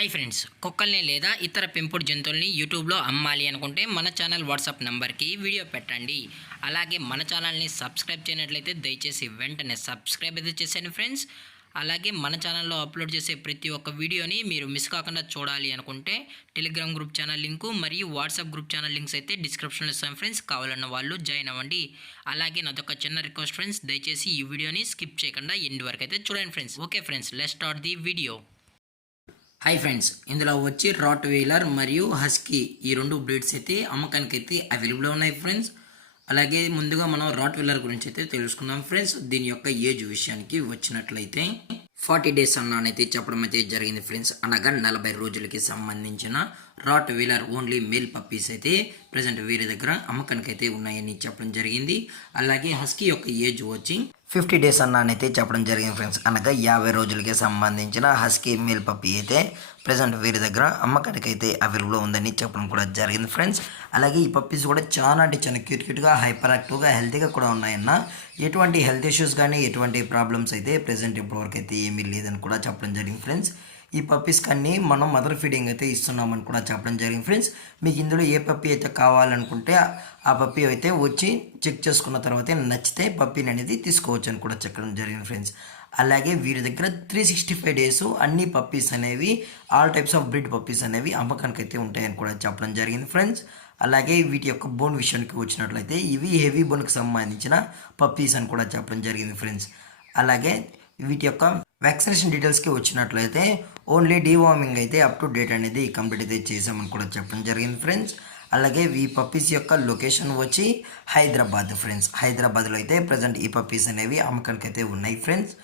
Hi friends, కుక్కల్ని లేదా ఇతర పెంపుడు జంతువుల్ని యూట్యూబ్లో అమ్మాలి అనుకుంటే మన ఛానల్ వాట్సాప్ నెంబర్కి వీడియో పెట్టండి. అలాగే మన ఛానల్ని సబ్స్క్రైబ్ చేయనట్లయితే దయచేసి వెంటనే సబ్స్క్రైబ్ అయితే చేసేయండి ఫ్రెండ్స్. అలాగే మన ఛానల్లో అప్లోడ్ చేసే ప్రతి ఒక్క వీడియోని మీరు మిస్ కాకుండా చూడాలి అనుకుంటే టెలిగ్రామ్ గ్రూప్ ఛానల్ లింకు మరియు వాట్సాప్ గ్రూప్ ఛానల్ లింక్స్ అయితే డిస్క్రిప్షన్లో ఇస్తాం ఫ్రెండ్స్. కావాలన్న వాళ్ళు జాయిన్ అవ్వండి. అలాగే నాదొక చిన్న రిక్వెస్ట్ ఫ్రెండ్స్, దయచేసి ఈ వీడియోని స్కిప్ చేయకుండా ఎండ్ వరకు అయితే చూడండి friends. Okay friends, let's start the video. Hi friends, ఇందులో వచ్చి రాట్ వీలర్ మరియు హస్కీ ఈ రెండు బ్రీడ్స్ అయితే అమ్మకానికి అయితే అవైలబుల్ ఉన్నాయి ఫ్రెండ్స్. అలాగే ముందుగా మనం రాట్ వీలర్ గురించి అయితే తెలుసుకుందాం ఫ్రెండ్స్. దీని యొక్క ఏజ్ విషయానికి వచ్చినట్లయితే 40 డేస్ అన్నానైతే చెప్పడం అయితే జరిగింది ఫ్రెండ్స్. అనగా 40 రోజులకి సంబంధించిన Rottweiler only male puppies అయితే ప్రజెంట్ వీరి దగ్గర అమ్మకానికి అయితే ఉన్నాయని చెప్పడం జరిగింది. అలాగే హస్కీ యొక్క ఏజ్ వచ్చి 50 డేస్ అన్నానైతే చెప్పడం జరిగింది ఫ్రెండ్స్. అనగా 50 రోజులకి సంబంధించిన హస్కీ మేల్ పప్పీ అయితే ప్రజెంట్ వీరి దగ్గర అమ్మకానికి అయితే అవైలబుల్ ఉందని చెప్పడం కూడా జరిగింది ఫ్రెండ్స్. అలాగే ఈ పప్పీస్ కూడా చాలా అంటే చాలా క్యూట్గా హైపర్ యాక్టివ్గా హెల్తీగా కూడా ఉన్నాయన్న. ఎటువంటి హెల్త్ ఇష్యూస్ కానీ ఎటువంటి ప్రాబ్లమ్స్ అయితే ప్రజెంట్ ఇప్పటివరకు అయితే ఏమీ లేదని కూడా చెప్పడం జరిగింది ఫ్రెండ్స్. ఈ పప్పీస్ కన్నీ మనం మదర్ ఫీడింగ్ అయితే ఇస్తున్నామని కూడా చెప్పడం జరిగింది ఫ్రెండ్స్. మీకు ఇందులో ఏ పప్పీ అయితే కావాలనుకుంటే ఆ పప్పీ అయితే వచ్చి చెక్ చేసుకున్న తర్వాత నచ్చితే పప్పీని అనేది తీసుకోవచ్చు అని కూడా చెప్పడం జరిగింది ఫ్రెండ్స్. అలాగే వీరి దగ్గర 365 డేస్ అన్ని పప్పీస్ అనేవి all types of breed puppies అనేవి అమ్మకానికి అయితే ఉంటాయని కూడా చెప్పడం జరిగింది ఫ్రెండ్స్. అలాగే వీటి యొక్క బోన్ విషయానికి వచ్చినట్లయితే ఇవి హెవీ బోన్కి సంబంధించిన పప్పీస్ అని కూడా చెప్పడం జరిగింది ఫ్రెండ్స్. అలాగే వీటి యొక్క వ్యాక్సినేషన్ డీటెయిల్స్కి వచ్చినట్లయితే ఓన్లీ డీవార్మింగ్ అయితే అప్ టు డేట్ అనేది కంప్లీట్ అయితే చేసామని కూడా చెప్పడం జరిగింది ఫ్రెండ్స్. అలాగే ఈ పప్పీస్ యొక్క లొకేషన్ వచ్చి హైదరాబాద్ ఫ్రెండ్స్. హైదరాబాద్లో అయితే ప్రజెంట్ ఈ పప్పీస్ అనేవి అమ్మకానికి అయితే ఉన్నాయి ఫ్రెండ్స్.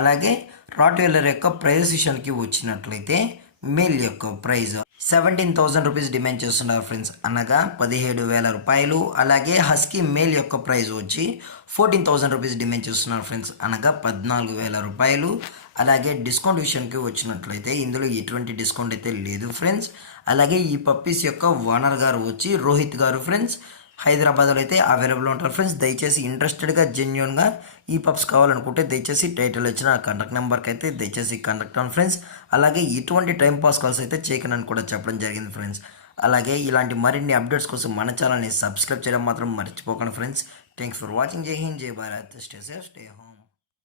అలాగే రాట్ వీలర్ యొక్క ప్రైస్ విషయానికి వచ్చినట్లయితే మేల్ యొక్క ప్రైజ్ 17,000 రూపీస్ డిమాండ్ చేస్తున్నారు ఫ్రెండ్స్. అనగా 17,000 రూపాయలు. అలాగే హస్కీ మేల్ యొక్క ప్రైజ్ వచ్చి 14,000 రూపీస్ డిమాండ్ చేస్తున్నారు ఫ్రెండ్స్. అనగా 14,000 రూపాయలు. అలాగే డిస్కౌంట్ విషయానికి వచ్చినట్లయితే ఇందులో ఎటువంటి డిస్కౌంట్ అయితే లేదు ఫ్రెండ్స్. అలాగే ఈ పప్పీస్ యొక్క ఓనర్ గారు వచ్చి రోహిత్ గారు ఫ్రెండ్స్. హైదరాబాద్లో అయితే అవైలబుల్ ఉంటారు ఫ్రెండ్స్. దయచేసి ఇంట్రెస్టెడ్గా జెన్యున్గా ఈ పప్స్ కావాలనుకుంటే దయచేసి టైటిల్ వచ్చిన కాంటాక్ట్ నెంబర్కి అయితే దయచేసి కాంటాక్ట్ అవ్వండి ఫ్రెండ్స్. అలాగే ఇటువంటి టైం పాస్ కాల్స్ అయితే చేయకనని కూడా చెప్పడం జరిగింది ఫ్రెండ్స్. అలాగే ఇలాంటి మరిన్ని అప్డేట్స్ కోసం మన ఛానల్ని సబ్స్క్రైబ్ చేయడం మాత్రం మర్చిపోకండి ఫ్రెండ్స్. Thanks for watching. జై హింద్, జై Bharat. Stay safe, stay home.